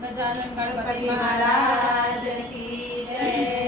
ગજાનન ગણપતિ મહારાજ કી જય.